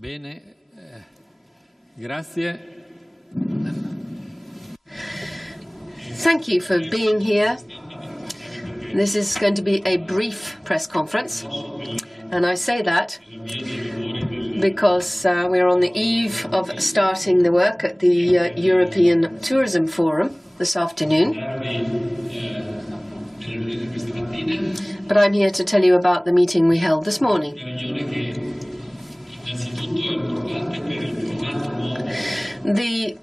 Bene, grazie. Thank you for being here. This is going to be a brief press conference, and I say that because we are on the eve of starting the work at the European Tourism Forum this afternoon. But I'm here to tell you about the meeting we held this morning. The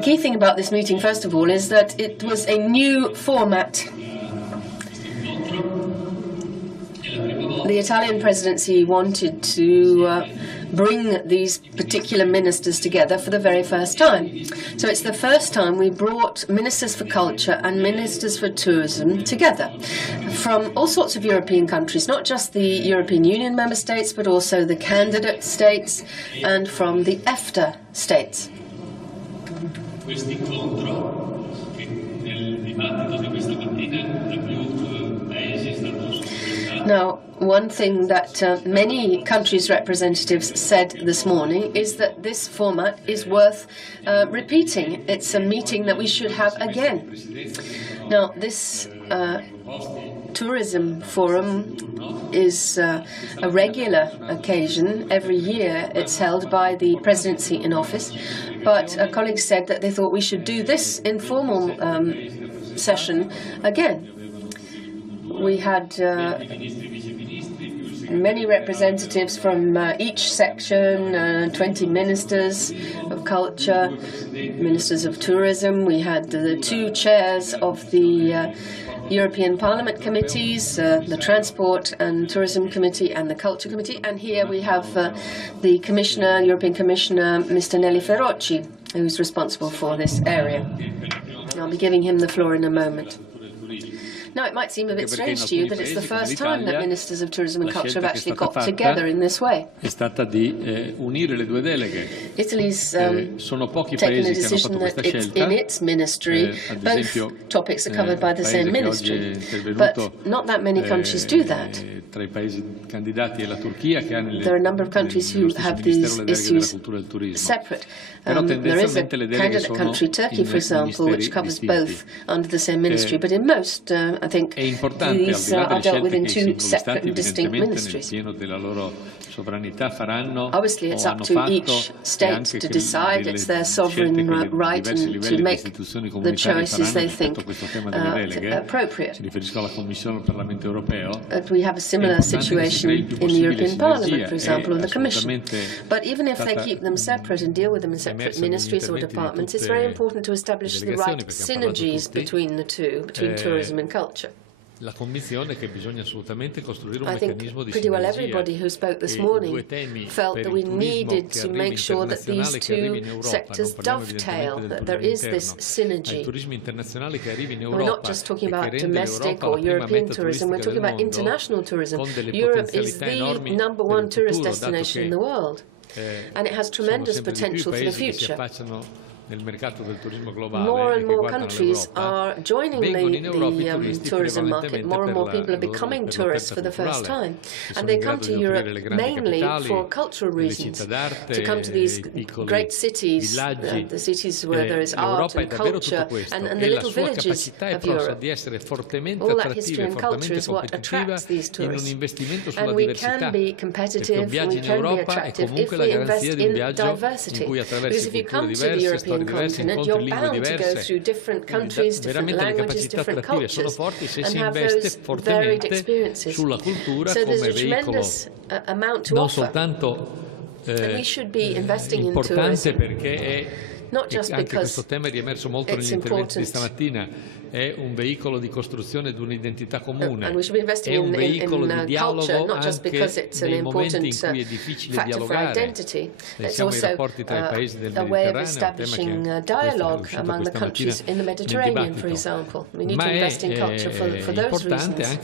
key thing about this meeting, first of all, is that it was a new format. The Italian presidency wanted to bring these particular ministers together for the very first time. So it's the first time we brought ministers for culture and ministers for tourism together from all sorts of European countries, not just the European Union member states, but also the candidate states and from the EFTA states. Now, one thing that many countries' representatives said this morning is that this format is worth repeating. It's a meeting that we should have again. Now, this tourism forum is a regular occasion. Every year it's held by the presidency in office. But colleagues said that they thought we should do this informal session again. We had many representatives from each section, 20 ministers of culture, ministers of tourism. We had the two chairs of the European Parliament committees, the Transport and Tourism Committee and the Culture Committee. And here we have the Commissioner, European Commissioner, Mr. Nelly Ferrocci, who's responsible for this area. I'll be giving him the floor in a moment. Now, it might seem a bit strange to you that it's the first time that ministers of tourism and culture have actually got together in this way. Italy's taken a decision that it's in its ministry, both topics are covered by the same ministry, but not that many countries do that. There are a number of countries who have these issues separate. There is a candidate country, Turkey, for example, which covers both under the same ministry, but in most, I think, these are dealt with in two separate and distinct ministries. Obviously, it's up to each state to decide. It's their sovereign right and to make the choices they think appropriate. We have a similar situation in the European Parliament, for example, and the Commission. But even if they keep them separate and deal with them in separate ministries or departments, it's very important to establish the right synergies between the two, between tourism and culture. I think pretty well everybody who spoke this morning felt that we needed to make sure that these two sectors dovetail, that there is this synergy. We're not just talking about domestic or European tourism, we're talking about international tourism. Europe is the #1 tourist destination in the world, and it has tremendous potential for the future. More and more countries are joining the tourism market. More and more people are becoming tourists for the first time. And they come to Europe mainly for cultural reasons, to come to these great cities, the cities where there is art and culture, and the little villages of Europe. All that history and culture is what attracts these tourists. And we can be competitive, we can be attractive if we invest in diversity. Because if you come to the European continent, you're bound to go through different countries, different languages, different cultures, and have those varied experiences. So there's a tremendous amount to offer. And we should be investing in tourism, not just because it's important. And we should be investing in culture, not just because it's an important factor for identity. It's also a way of establishing dialogue among the countries in the Mediterranean, for example. We need to invest in culture for those reasons.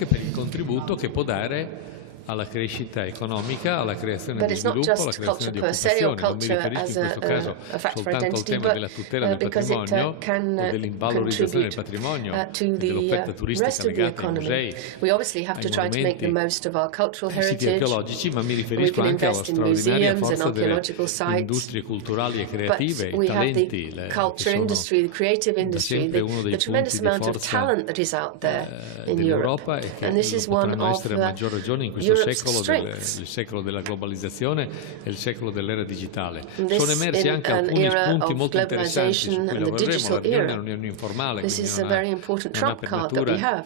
alla crescita economica, alla creazione di sviluppo, alla creazione di occupazione. Non mi riferisco in questo caso soltanto al tema della tutela del patrimonio o dell'invalorizzazione del patrimonio e dell'offerta turistica legata ai musei, ai monumenti, ai siti archeologici, ma mi riferisco anche alla straordinaria forza delle industrie culturali e creative, i talenti, che sono da sempre uno dei punti di forza dell'Europa e che lo potranno essere a maggior ragione in questo secolo, il secolo della globalizzazione e il secolo dell'era digitale. Sono emersi anche alcuni spunti molto interessanti su cui lavoreremo. La riunione è una riunione informale, quindi non ha per natura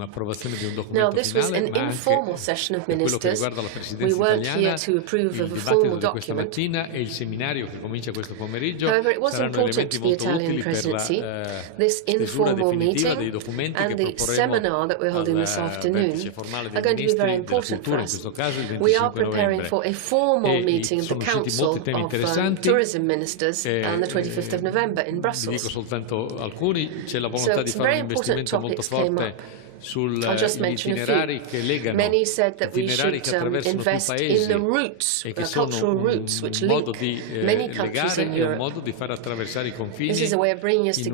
un'approvazione di un documento finale, ma anche per quello che riguarda la presidenza italiana, il dibattito di questa mattina e il seminario che comincia questo pomeriggio saranno elementi molto utili per la stesura definitiva dei documenti che proporremo al vertice formale dei ministri della cultura, in questo caso il 25 novembre. E sono usciti molti temi interessanti, vi dico soltanto alcuni. C'è la volontà di fare un investimento molto forte sugli itinerari che legano, itinerari che attraversano più paesi e che sono un modo di legare e un modo di far attraversare i confini in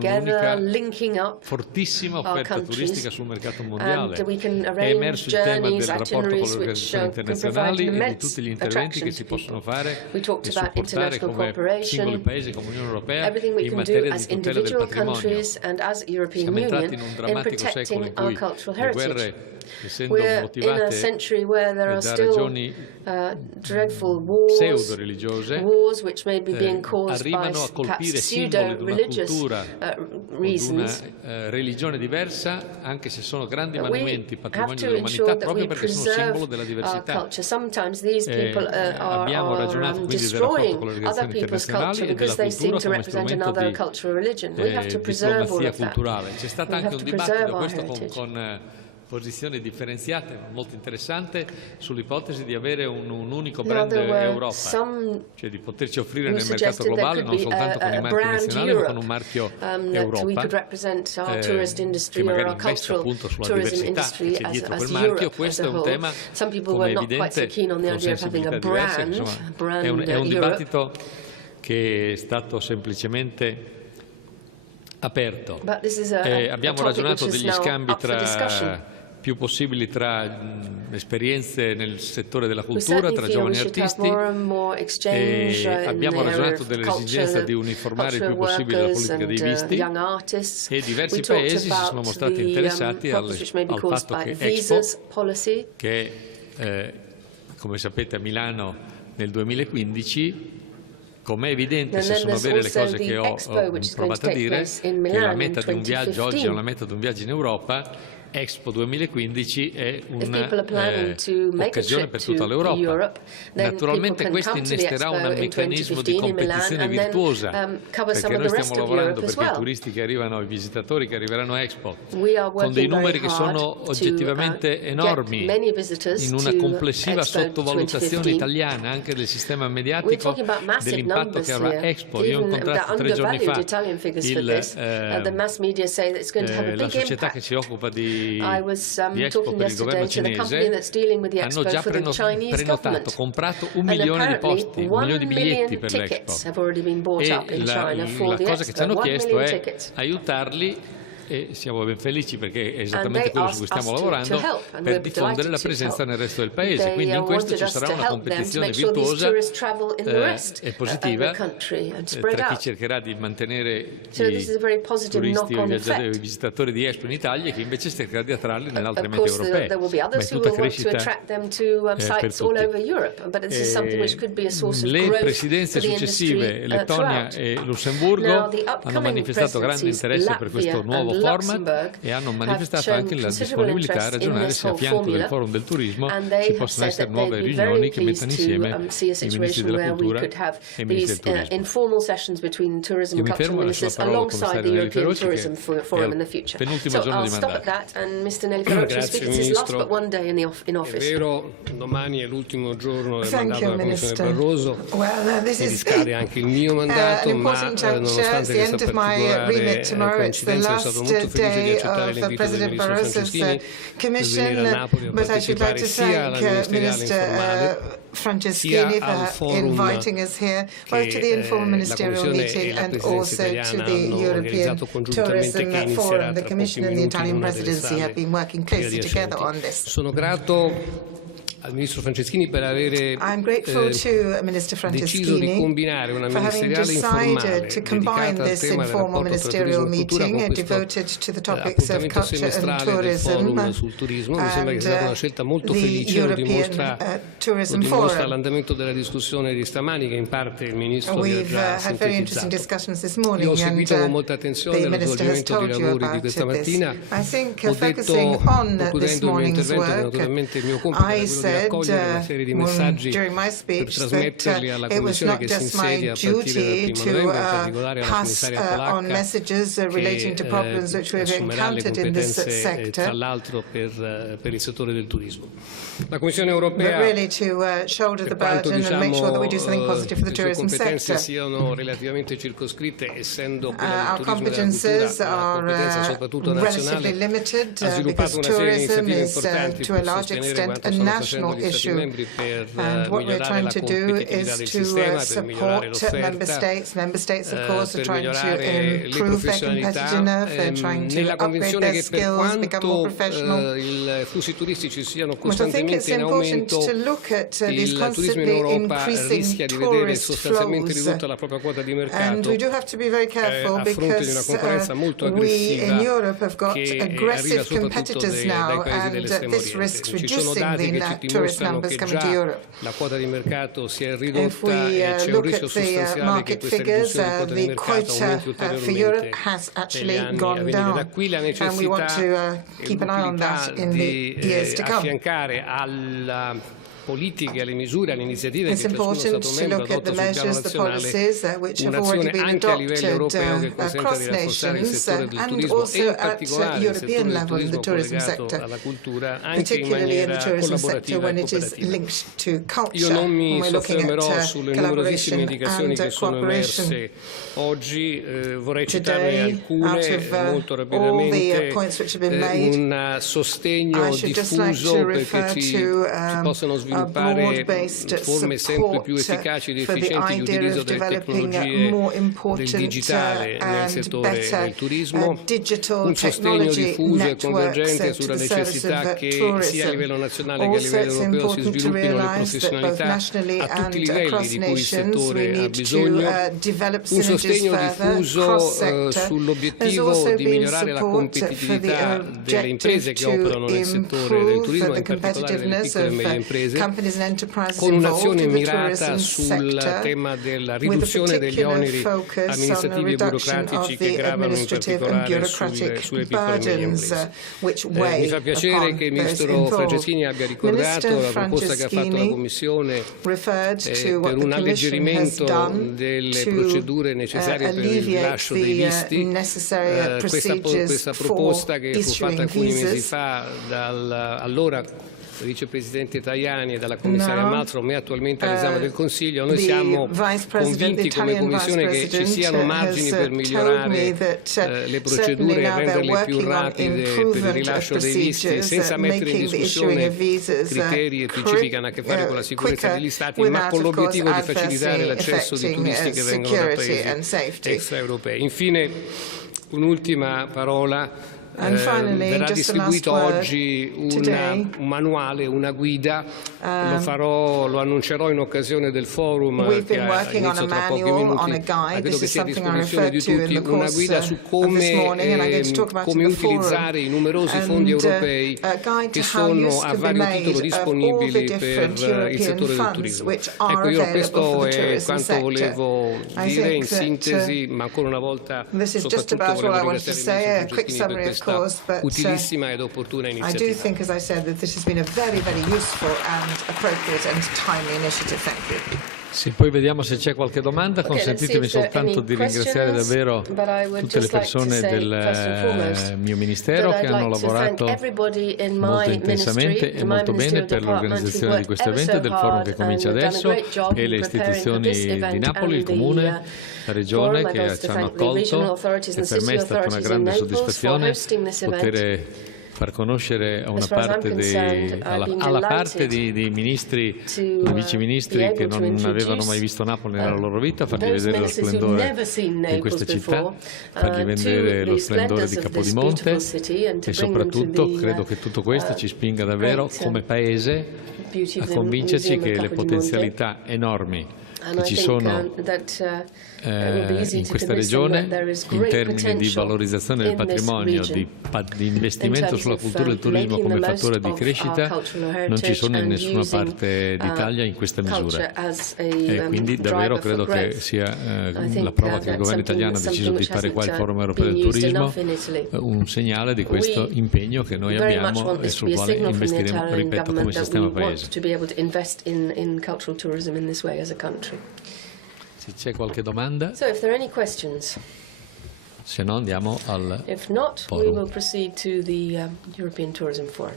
un'unica fortissima offerta turistica sul mercato mondiale. È emerso il tema del rapporto con le organizzazioni internazionali e di tutti gli interventi che si possono fare e supportare come singoli paesi, come Unione Europea, in materia di tutela del patrimonio. Siamo entrati in un drammatico secolo in cui le guerre, essendo motivate da ragioni pseudo-religiose, arrivano a colpire simboli di una cultura o di una religione diversa, anche se sono grandi monumenti, patrimonio dell'umanità, proprio perché sono simbolo della diversità. Abbiamo ragionato quindi del rapporto con le organizzazioni internazionali e della cultura come strumento di diplomazia culturale. C'è stato anche un dibattito, questo con posizione differenziate, molto interessante, sull'ipotesi di avere un unico brand Europa, cioè di poterci offrire nel mercato globale non soltanto con i marchi nazionali ma con un marchio Europa che magari investe appunto sulla diversità che c'è dietro quel marchio. Questo è un tema, come è evidente, con sensibilità diverse, insomma, è un dibattito che è stato semplicemente aperto. Abbiamo ragionato degli scambi più possibili tra esperienze nel settore della cultura, tra giovani artisti, e abbiamo ragionato dell'esigenza di uniformare il più possibile la politica dei visti, e diversi paesi si sono mostrati interessati al fatto che Expo, che come sapete a Milano nel 2015, come è evidente, se sono vere le cose che ho provato a dire, che la meta di un viaggio oggi è una meta di un viaggio in Europa. Expo 2015 è un'occasione per tutta l'Europa. Naturalmente questo innesterà un meccanismo di competizione virtuosa, perché noi stiamo lavorando perché i turisti che arrivano, i visitatori che arriveranno a Expo, con dei numeri che sono oggettivamente enormi, in una complessiva sottovalutazione italiana anche del sistema mediatico dell'impatto che avrà Expo. Io ho incontrato 3 giorni fa la società che si occupa di Expo per il governo cinese. Hanno già prenotato, comprato 1 milione di posti, 1 milione di biglietti per l'Expo, e la cosa che ci hanno chiesto è aiutarli, e siamo ben felici perché è esattamente quello su cui stiamo lavorando, per diffondere la presenza nel resto del paese. Quindi in questo ci sarà una competizione virtuosa e positiva tra chi cercherà di mantenere i turisti o i visitatori di Expo in Italia e chi invece cercherà di attrarli nelle altre mete europee. Ma è tutta crescita per tutti. Le presidenze successive, Lettonia e Lussemburgo, hanno manifestato grande interesse per questo nuovo format e hanno manifestato anche la disponibilità a ragionare se a fianco del forum del turismo ci possono essere nuove riunioni che mettano insieme i ministri della cultura e i ministri del turismo. Io mi fermo e lascio la parola al commissario Nelly Feroci, che è il penultimo giorno di mandato. Grazie Ministro. È vero, domani è l'ultimo giorno del mandato della Commissione Barroso, quindi scade anche il mio mandato, ma nonostante questa particolare coincidenza è stato molto felice di accettare l'invito del ministro Franceschini per venire a Napoli a partecipare sia alla ministeriale informale Franceschini for inviting us here, both to the informal ministerial meeting and also to the European Tourism Forum. The Commission and the Italian Presidency have been working closely together on this. Sono grato al ministro Franceschini per avere deciso di combinare una ministeriale informale dedicata al tema del rapporto tra turismo e cultura con questo appuntamento semestrale del forum sul turismo. Mi sembra che sia stata una scelta molto felice, lo dimostra l'andamento della discussione di stamani, che in parte il ministro vi ha già sintetizzato. Io ho seguito con molta attenzione lo svolgimento dei lavori di questa mattina. Ho detto, concludendo il mio intervento, che naturalmente il mio compito è quello di raccogliere una serie di messaggi per trasmetterli alla Commissione che si insedia a partire dal 1° novembre, in particolare alla commissaria polacca, che assumerà le competenze tra l'altro per il settore del turismo. La Commissione europea, per quanto diciamo le sue competenze siano relativamente circoscritte, essendo quella del turismo e della cultura una competenza soprattutto nazionale, ha sviluppato una serie di iniziative importanti per sostenere quanto stanno facendo gli Stati membri per migliorare la competitività del sistema, per migliorare l'offerta, per migliorare le professionalità, nella convinzione che per quanto i flussi turistici siano costantemente in aumento, il turismo in Europa rischia di vedere sostanzialmente ridotta la propria quota di mercato a fronte di una concorrenza molto aggressiva che arriva soprattutto dai paesi dell'estremo oriente. Ci sono dati che ci dimostrano che già la quota di mercato si è ridotta e c'è un rischio sostanziale che questa riduzione di quota di mercato aumenti ulteriormente negli anni a venire. Da qui la necessità e l'utilità di affiancare alla politiche, alle misure, alle iniziative che ciascuno Stato membro adotta sul piano nazionale, un'azione anche a livello europeo che consenta di rafforzare il settore del turismo e in particolare il settore del turismo collegato alla cultura anche in maniera collaborativa e cooperativa. Io non mi soffermerò sulle numerosissime indicazioni che sono emerse oggi, vorrei citarne alcune molto rapidamente. Un sostegno diffuso perché si possano sviluppare forme sempre più efficaci ed efficienti di utilizzo delle tecnologie del digitale nel settore del turismo, un sostegno diffuso e convergente sulla necessità che sia a livello nazionale che a livello europeo si sviluppino le professionalità a tutti i livelli di cui il settore ha bisogno, un sostegno diffuso sull'obiettivo di migliorare la competitività delle imprese che operano nel settore del turismo, in particolare delle piccole e medie imprese, con un'azione mirata sul tema della riduzione degli oneri amministrativi e burocratici che gravano in particolare sulle piccole e medie imprese. Mi fa piacere che il ministro Franceschini abbia ricordato la proposta che ha fatto la Commissione per un alleggerimento delle procedure necessarie per il rilascio dei visti. Questa proposta, che fu fatta alcuni mesi fa dall'allora vicepresidente Tajani e dalla commissaria Malmström, è attualmente all'esame del Consiglio. Noi siamo convinti come Commissione che ci siano margini per migliorare le procedure e renderle più rapide per il rilascio dei visti, senza mettere in discussione criteri e principi che hanno a che fare con la sicurezza degli Stati, ma con l'obiettivo di facilitare l'accesso di turisti che vengono da paesi extraeuropei. Infine, un'ultima parola. Verrà distribuito oggi un manuale, una guida, lo annuncerò in occasione del forum che ha inizio tra pochi minuti, credo che sia a disposizione di tutti, una guida su come utilizzare i numerosi fondi europei che sono a vario titolo disponibili per il settore del turismo. Ecco, io questo è quanto volevo dire in sintesi, ma ancora una volta soprattutto volevo ringraziare il ministro Franceschini per questa utilissima ed opportuna iniziativa. I do think, as I said, that this has been a very, very useful and appropriate and timely initiative. Thank you. Sì, poi vediamo se c'è qualche domanda. Consentitemi soltanto di ringraziare davvero tutte le persone del mio ministero che hanno lavorato molto intensamente e molto bene per l'organizzazione di questo evento e del forum che comincia adesso, e le istituzioni di Napoli, il Comune, la Regione che ci hanno accolto, e per me è stata una grande soddisfazione poter far conoscere a una parte alla parte di ministri, di viceministri che non avevano mai visto Napoli nella loro vita, fargli vedere lo splendore di questa città, fargli vedere lo splendore di Capodimonte, e soprattutto credo che tutto questo ci spinga davvero come Paese a convincerci che le potenzialità enormi che ci sono in questa regione in termini di valorizzazione del patrimonio, di investimento sulla cultura e il turismo come fattore di crescita non ci sono in nessuna parte d'Italia in questa misura, e quindi davvero credo che sia la prova che il governo italiano ha deciso di fare qua il Forum Europeo del Turismo un segnale di questo impegno che noi abbiamo e sul quale investiremo, ripeto, come sistema Paese. Se c'è qualche domanda, se no andiamo al If not, forum. we will proceed to the European Tourism Forum.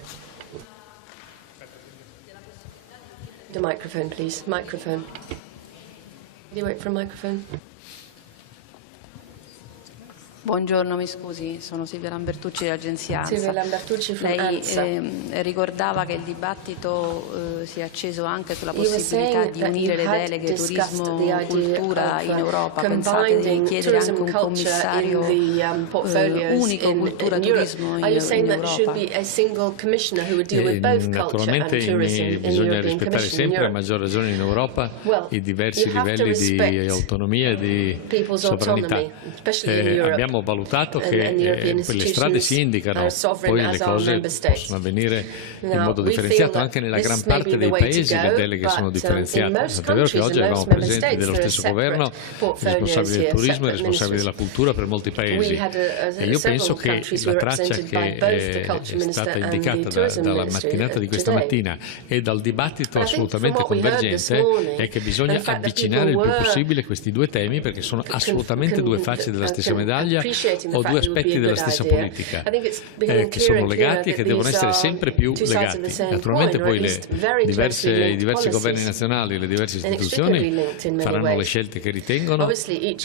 The microphone, please. Microphone. Can you wait for a microphone? Buongiorno, mi scusi, sono Silvia Lambertucci dell'agenzia ANSA. Silvia Lambertucci from Lei ANSA. ricordava che il dibattito si è acceso anche sulla possibilità di unire le deleghe turismo cultura in Europa. Pensate di chiedere anche un commissario unico cultura turismo in Europa? Naturalmente bisogna rispettare sempre, a maggior ragione in Europa, i diversi livelli di autonomia e di sovranità. Abbiamo valutato che quelle strade si indicano, poi le cose possono avvenire in modo differenziato. Anche nella gran parte dei paesi le deleghe sono differenziate. È vero che oggi avevamo presenti dello stesso governo responsabili del turismo e responsabili della cultura per molti paesi, e io penso che la traccia che è stata indicata dalla mattinata di questa mattina e dal dibattito assolutamente convergente è che bisogna avvicinare il più possibile questi due temi, perché sono assolutamente due facce della stessa medaglia o due aspetti della stessa politica che sono legati e che devono essere sempre più legati. Naturalmente poi i diversi governi nazionali, le diverse istituzioni faranno le scelte che ritengono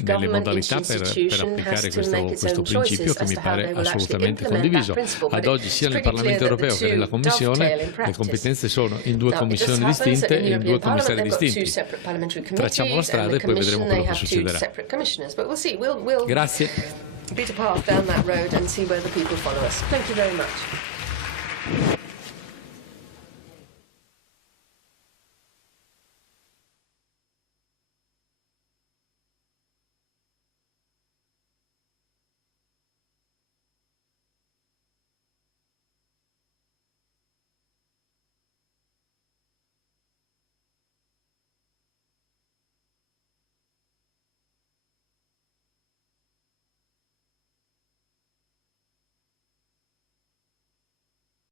nelle modalità per applicare questo principio che mi pare assolutamente condiviso. Ad oggi sia nel Parlamento europeo che nella Commissione le competenze sono in due commissioni distinte e in due commissari distinti. Tracciamo la strada e poi vedremo quello che succederà. Grazie. Beat a path down that road and see where the people follow us. Thank you very much.